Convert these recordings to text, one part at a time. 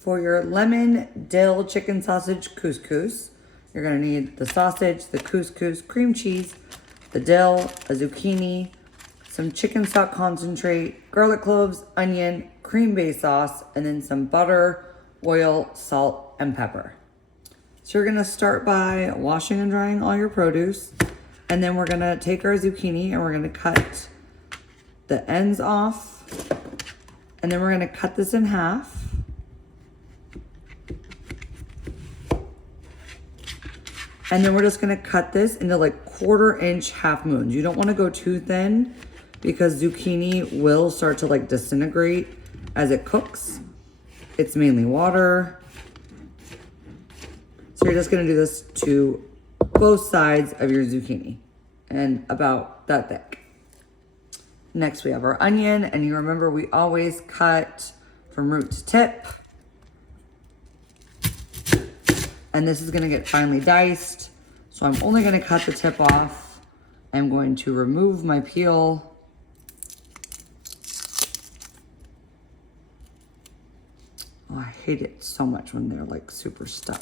For your lemon dill chicken sausage couscous, you're gonna need the sausage, the couscous, cream cheese, the dill, a zucchini, some chicken stock concentrate, garlic cloves, onion, cream base sauce, and then some butter, oil, salt, and pepper. So you're gonna start by washing and drying all your produce, and then we're gonna take our zucchini and we're gonna cut the ends off, and then we're gonna cut this in half. And then we're just gonna cut this into like 1/4-inch half moons. You don't wanna go too thin because zucchini will start to like disintegrate as it cooks. It's mainly water. So you're just gonna do this to both sides of your zucchini and about that thick. Next we have our onion, and you remember we always cut from root to tip. And this is gonna get finely diced. So I'm only gonna cut the tip off. I'm going to remove my peel. Oh, I hate it so much when they're like super stuck.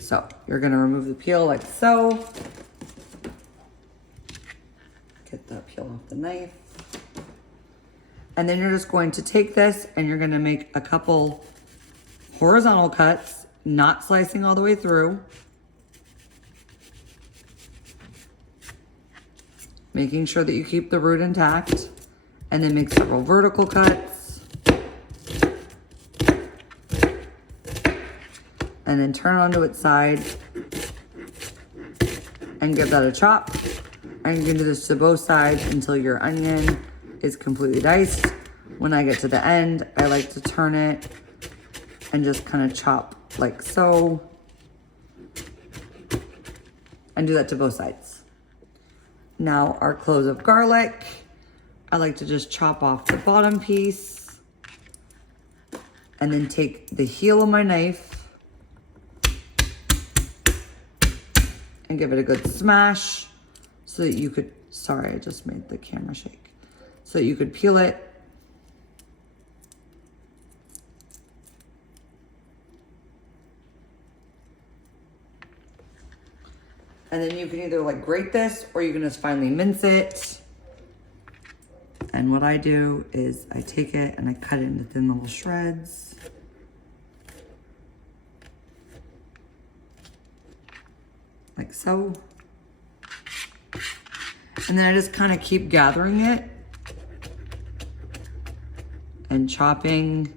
So you're gonna remove the peel like so. Get that peel off the knife. And then you're just going to take this and you're gonna make a couple horizontal cuts, not slicing all the way through. Making sure that you keep the root intact. And then make several vertical cuts. And then turn it onto its side and give that a chop. And you're gonna do this to both sides until your onion is completely diced. When I get to the end, I like to turn it and just kind of chop like so. And do that to both sides. Now our cloves of garlic. I like to just chop off the bottom piece and then take the heel of my knife and give it a good smash so that you could, sorry, I just made the camera shake, so that you could peel it. And then you can either like grate this or you can just finely mince it. And what I do is I take it and I cut it into thin little shreds. Like so. And then I just kind of keep gathering it and chopping.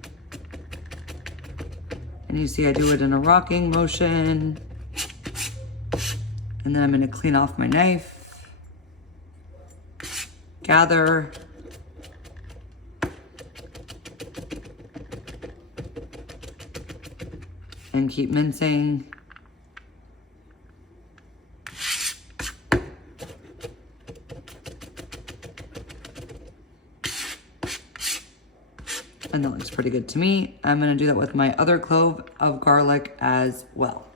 And you see I do it in a rocking motion. And then I'm gonna clean off my knife, gather, and keep mincing. And that looks pretty good to me. I'm gonna do that with my other clove of garlic as well.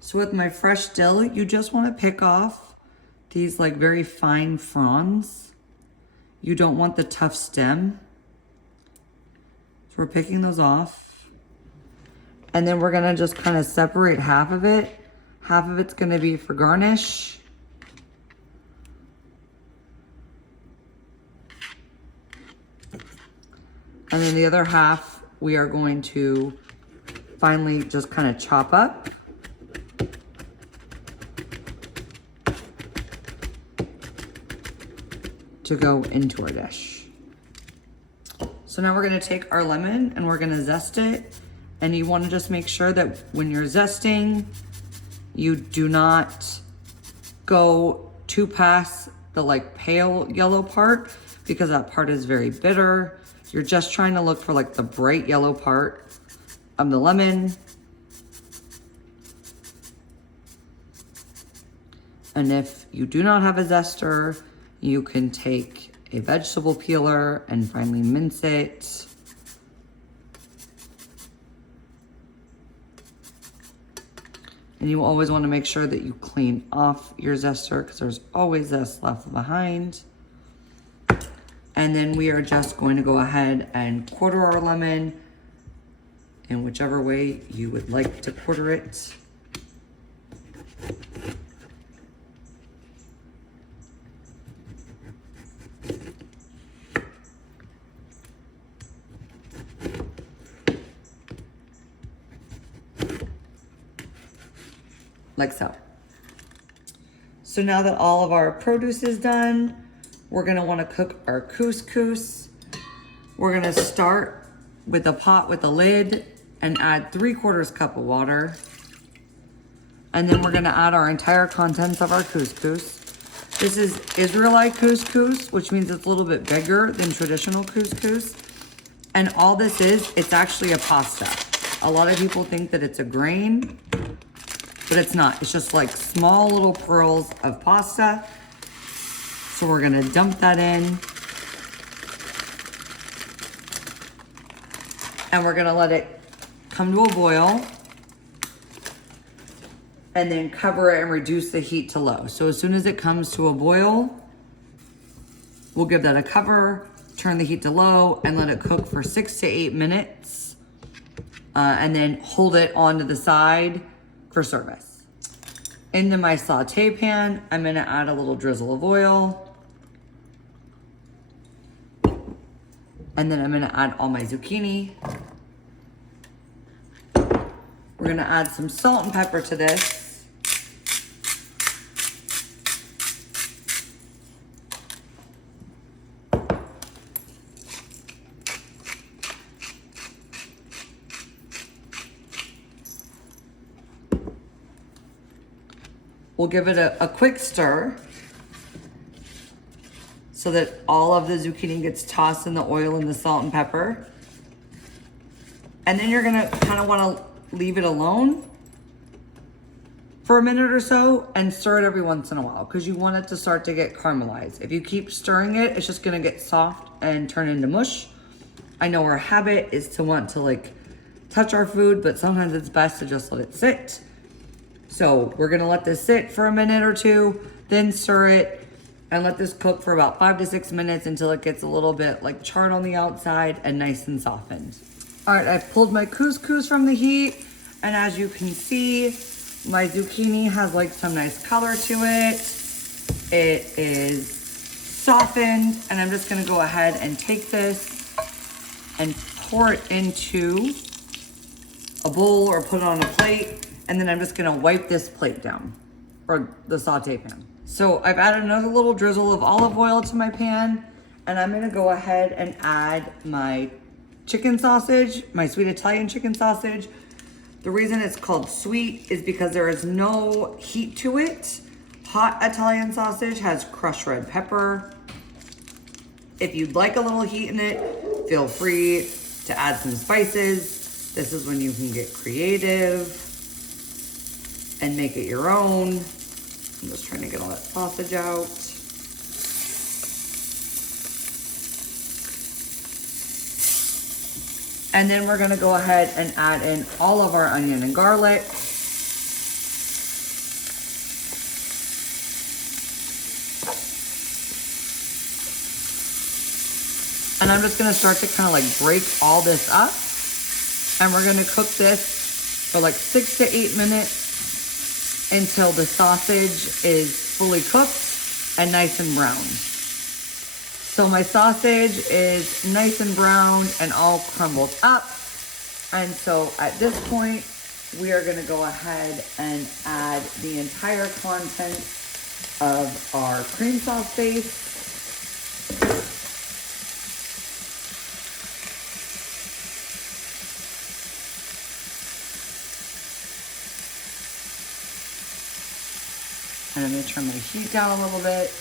So with my fresh dill, you just wanna pick off these like very fine fronds. You don't want the tough stem. So we're picking those off. And then we're gonna just kind of separate half of it. Half of it's gonna be for garnish. And then the other half, we are going to finally just kind of chop up. To go into our dish. So now we're gonna take our lemon and we're gonna zest it. And you wanna just make sure that when you're zesting, you do not go too past the like pale yellow part because that part is very bitter. You're just trying to look for like the bright yellow part of the lemon. And if you do not have a zester, you can take a vegetable peeler and finely mince it. And you always want to make sure that you clean off your zester because there's always zest left behind. And then we are just going to go ahead and quarter our lemon in whichever way you would like to quarter it. Like so. So now that all of our produce is done, we're gonna wanna cook our couscous. We're gonna start with a pot with a lid and add 3/4 cup of water. And then we're gonna add our entire contents of our couscous. This is Israelite couscous, which means it's a little bit bigger than traditional couscous. And all this is, it's actually a pasta. A lot of people think that it's a grain, but it's not. It's just like small little pearls of pasta. So we're gonna dump that in. And we're gonna let it come to a boil. And then cover it and reduce the heat to low. So as soon as it comes to a boil, we'll give that a cover, turn the heat to low, and let it cook for 6 to 8 minutes. And then hold it onto the side for service. Into my saute pan, I'm gonna add a little drizzle of oil. And then I'm gonna add all my zucchini. We're gonna add some salt and pepper to this. We'll give it a quick stir so that all of the zucchini gets tossed in the oil and the salt and pepper. And then you're gonna kind of wanna leave it alone for a minute or so and stir it every once in a while because you want it to start to get caramelized. If you keep stirring it, it's just gonna get soft and turn into mush. I know our habit is to want to like touch our food, but sometimes it's best to just let it sit. So we're gonna let this sit for a minute or two, then stir it and let this cook for about 5 to 6 minutes until it gets a little bit like charred on the outside and nice and softened. All right, I've pulled my couscous from the heat, and as you can see, my zucchini has like some nice color to it. It is softened, and I'm just gonna go ahead and take this and pour it into a bowl or put it on a plate. And then I'm just gonna wipe this plate down, or the saute pan. So I've added another little drizzle of olive oil to my pan, and I'm gonna go ahead and add my chicken sausage, my sweet Italian chicken sausage. The reason it's called sweet is because there is no heat to it. Hot Italian sausage has crushed red pepper. If you'd like a little heat in it, feel free to add some spices. This is when you can get creative and make it your own. I'm just trying to get all that sausage out. And then we're gonna go ahead and add in all of our onion and garlic. And I'm just gonna start to kind of like break all this up. And we're gonna cook this for like 6 to 8 minutes until the sausage is fully cooked and nice and brown. So my sausage is nice and brown and all crumbled up. And so at this point, we are gonna go ahead and add the entire content of our cream sauce base. And I'm gonna turn my heat down a little bit.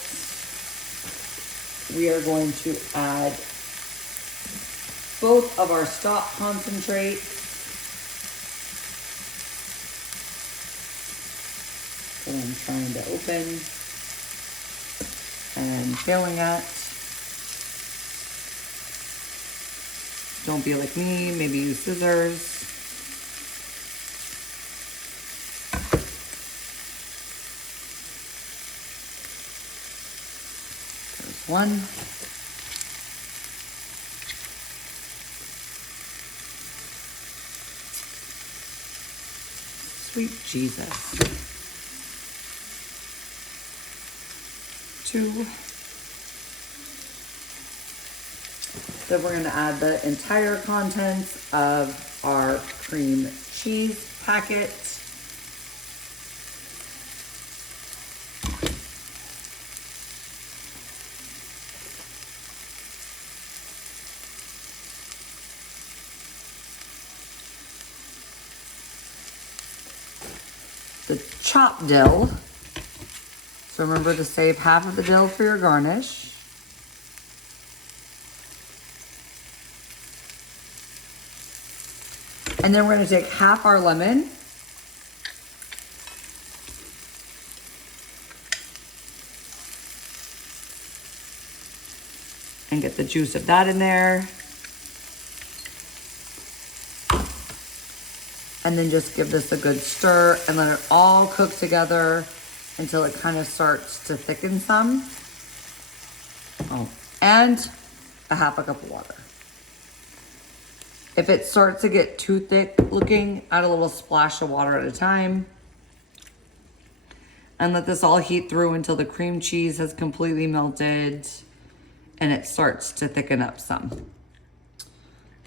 We are going to add both of our stock concentrate that I'm trying to open and failing at. Don't be like me, maybe use scissors. one. Sweet Jesus. 2. Then we're gonna add the entire contents of our cream cheese packet. The chopped dill. So remember to save half of the dill for your garnish. And then we're gonna take half our lemon. And get the juice of that in there. And then just give this a good stir and let it all cook together until it kind of starts to thicken some. Oh, and a half a cup of water. If it starts to get too thick looking, add a little splash of water at a time. And let this all heat through until the cream cheese has completely melted and it starts to thicken up some.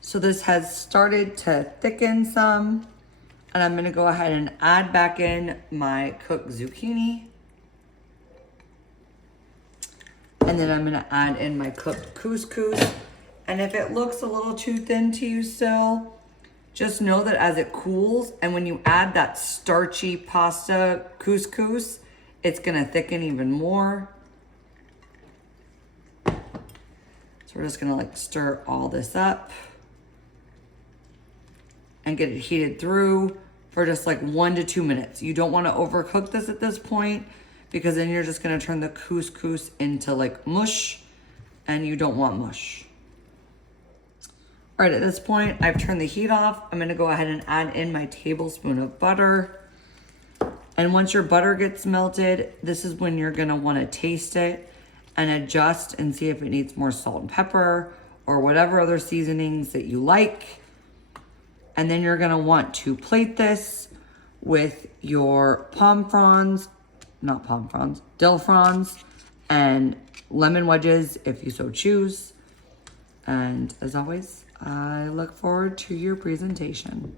So this has started to thicken some. And I'm gonna go ahead and add back in my cooked zucchini. And then I'm gonna add in my cooked couscous. And if it looks a little too thin to you still, just know that as it cools and when you add that starchy pasta couscous, it's gonna thicken even more. So we're just gonna like stir all this up and get it heated through for just like 1 to 2 minutes. You don't want to overcook this at this point because then you're just going to turn the couscous into like mush and you don't want mush. All right, at this point, I've turned the heat off. I'm going to go ahead and add in my tablespoon of butter. And once your butter gets melted, this is when you're going to want to taste it and adjust and see if it needs more salt and pepper or whatever other seasonings that you like. And then you're gonna want to plate this with your dill fronds and lemon wedges if you so choose. And as always, I look forward to your presentation.